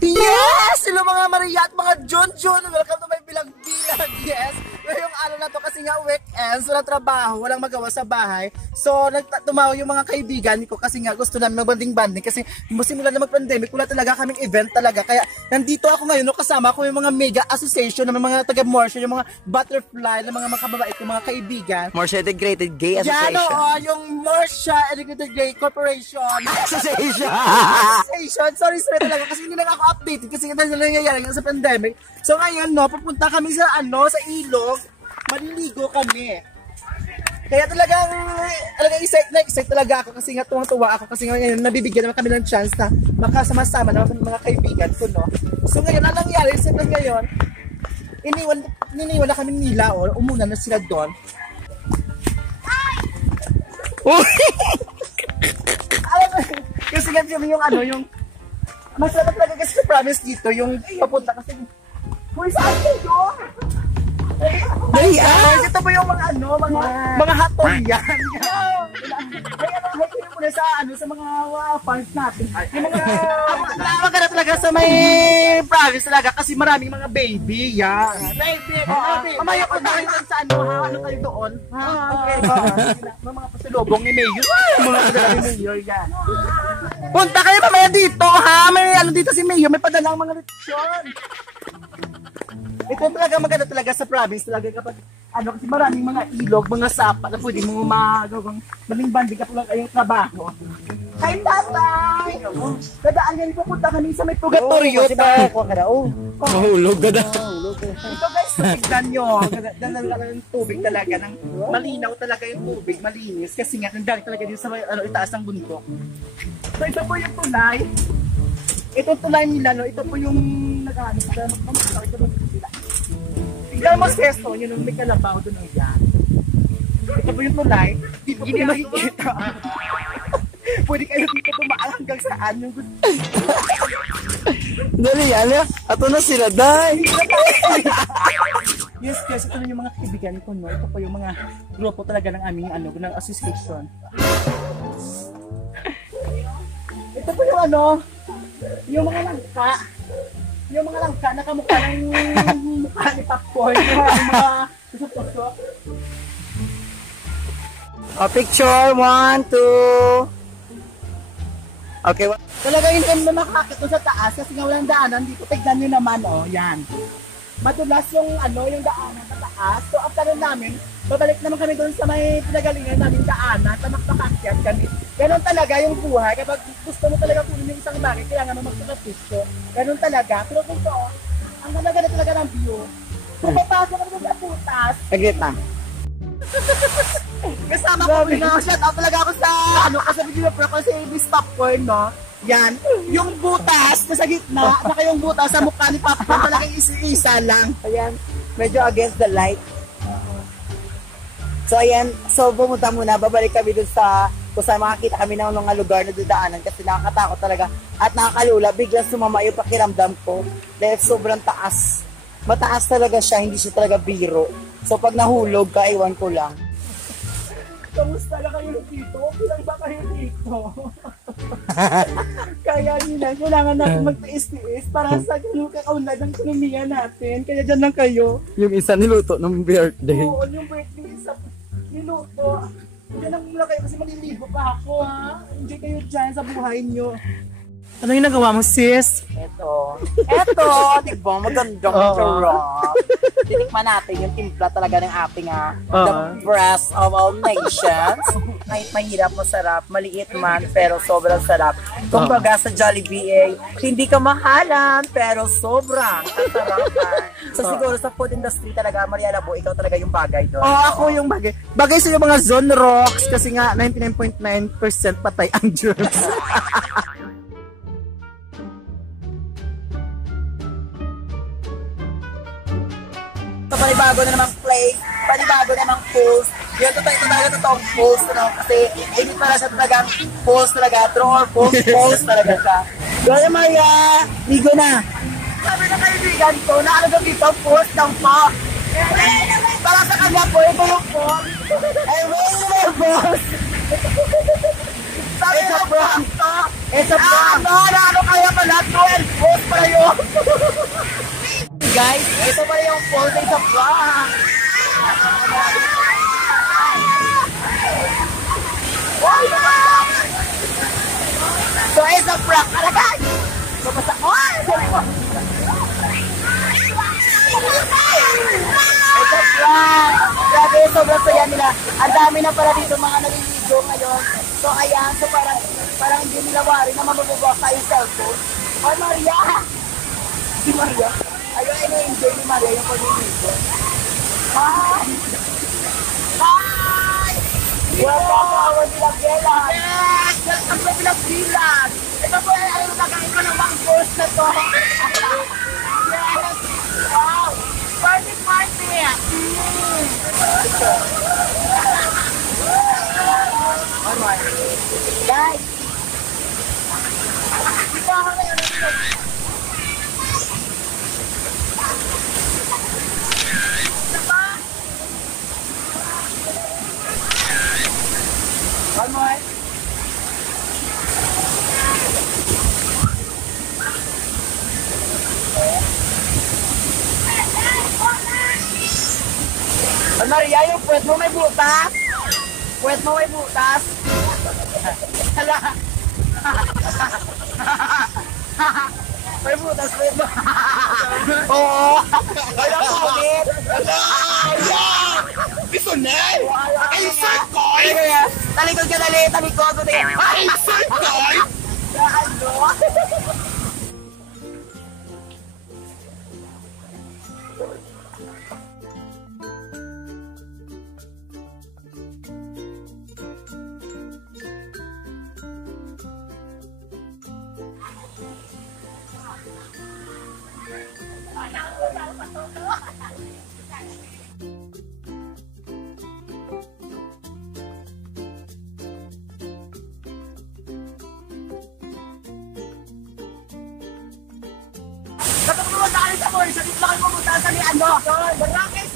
Yes! Hello mga Maria at mga John. Welcome to my bilang-bilang. Yes! Yung ano na to kasi nga weekends, walang trabaho, walang magawa sa bahay. So, tumawa yung mga kaibigan ko kasi nga gusto namin mag-banding-banding kasi simula na mag-pandemic, wala talaga kaming event talaga. Kaya nandito ako ngayon, no, kasama ko yung mga mega association, ng mga taga-Morsha, yung mga butterfly, ng mga kababait, yung mga kaibigan. Morsha Integrated Gay Association. Yan o, yung Morsha Integrated Gay Corporation. Association. Sorry talaga kasi hindi lang ako updated kasi dahil nangyayari sa pandemic. So ngayon no, pupunta kami sa sa ilog, maliligo kami. Kaya talagang excited talaga ako kasi nga tuwang-tuwa ako kasi ngayon nabibigyan naman kami ng chance na makasama-sama naman ng mga kaibigan ko, no. So ngayon ang nangyari sa ngayon, iniwan na kami nila o umuna na sila doon. Kasi nga yung masarap talaga kasi sa promise dito, yung papunta kasi saan kayo? Ito po yung mga hatol yan. Hay muna sa mga fans natin. Yung mga maganda talaga sa may province talaga kasi maraming mga baby yan. Baby! Mamaya ko dahil sa ano kayo doon? Okay. Mga pasalubong ni Mayor. Mga pasalubong ni Mayor yan. Punta kayo mamaya dito ha. May dito si Mayor. May padalang mga lechon. Ito talaga maganda talaga sa province talaga kapag kasi maraming mga ilog, mga sapa na pwede mong magawang maling-banding kapag kayong trabaho. Hi tatay! Dadaan yan, pupunta kami sa may purgatorio. Mahulog ka na. Ito guys, tignan nyo. Dala ng tubig talaga. Malinaw talaga yung tubig, malinis. Kasi nga, nandang talaga din sa itaas ng bundok. So ito po yung tulay. Ito tulay nila, no? Ito po yung naghahanap sa tignan mo sesto, yun yung may kalabaw doon yan. Ito po yung tulay. Dito po nakikita. Pwede kayo dito tumaan hanggang saan yung gusto. Dali, ato na sila, day. Yes, guys, ito yung mga kaibigan ko, no? Ito po yung mga grupo talaga ng aming ng association. Ito po yung yung mga langka. Yung mga langka, nakamukha ng mukha ni Popcorn. Yung mga tusok-tusok. Picture, 1, 2. Okay, talaga hindi na makakakit doon sa taas kasi nga walang daanan dito. Tignan nyo naman, yan. Madulas yung yung daanan sa taas. So after namin, babalik naman kami doon sa may pinagalingan namin daanan, tamak-makakyat kami. Ganon talaga yung buhay. Kapag gusto mo talaga kunin yung isang bagay, kailangan mo magsukapisyo. Ganon talaga. Pero dito, ang ganda talaga ng view. So papasok kami sa putas. Agit na. Kasama ko shout out talaga ako sa kasi video pro kasi this Popcorn, no. Yan, yung butas na sa gitna, saka yung butas sa mukha ni Popcorn talagang isa lang. Ayan, medyo against the light. So ayan, so pumunta muna, babalik kami dun sa kung saan makakita kami ng mga lugar na dudaanan kasi nakakatakot talaga at nakakalula. Biglang sumama yung pakiramdam ko dahil sobrang taas. Mataas talaga siya, hindi siya talaga biro. So pag nahulog ka, iwan ko lang. Kamusta na kayo dito? Ilang ba kayo dito? Kaya nila, kailangan natin magtiis-tiis para sa kaunlad ng ekonomiya natin. Kaya dyan lang kayo. Yung isa niluto ng birthday. Oo, yung birthday isa niluto. Dyan lang mula kayo kasi maliligo pa ako, ha. Enjoy kayo dyan sa buhay nyo. Ano yung nagawa mo, sis? Eto, diba? Magandang sarap. Tinikman natin yung timpla talaga ng ating the breast of all nations. Kahit mahirap, masarap, maliit man, pero sobrang sarap. Kumbaga sa Jollibee, hindi ka mahalan, pero sobrang kasarapan. So siguro sa food industry talaga, Mariana Po, ikaw talaga yung bagay doon. Ako yung bagay. Bagay sa yung mga Zone Rocks kasi nga 99.9% patay ang germs. Panibago na namang place, panibago na namang pulse. Yun, totoong pulse, kasi hindi pala siya talagang pulse talaga, true or pulse talaga siya. Doon Maria, ligo na. Sabi na kaibigan ko, na dito, pulse ng po. Para sa kanya po, ito yung pulse. Ay, wait na pulse. Sabi na pulse to. It's a prank. Ano kaya pala, 12 post pala yun. Guys, ito pala yung full day sa prank. So, it's a prank talaga. So, basta, sorry po. It's a prank. Grabe, sobrang saya nila. Ang dami na pala dito mga naliligo ngayon. So, ayan. So, parang hindi nila wari na mamababa ka yung cellphone. Oh, Maria! Si Maria? Ayun, ina-enjoy ni Maria yung pagliligo. Hi! Hi! Welcome to our Bilagbilag! Yes! Welcome to Bilagbilag! Ito po ay ayaw nagkain ko ng one course na to. Yes! Wow! Party party! Alright. Guys! Ito ako ngayon. One more. Maria, yung puwet mo may butas. Puwet mo may butas. Hala. May butas, puwet mo. Oo. Wala COVID. Gusto na! Insert ko! Talikod ka dali, talikod. Insert ko! Ano? Kapag pumunta ka sa Morris, dito lang kayo pumunta sa ni ano? Barangay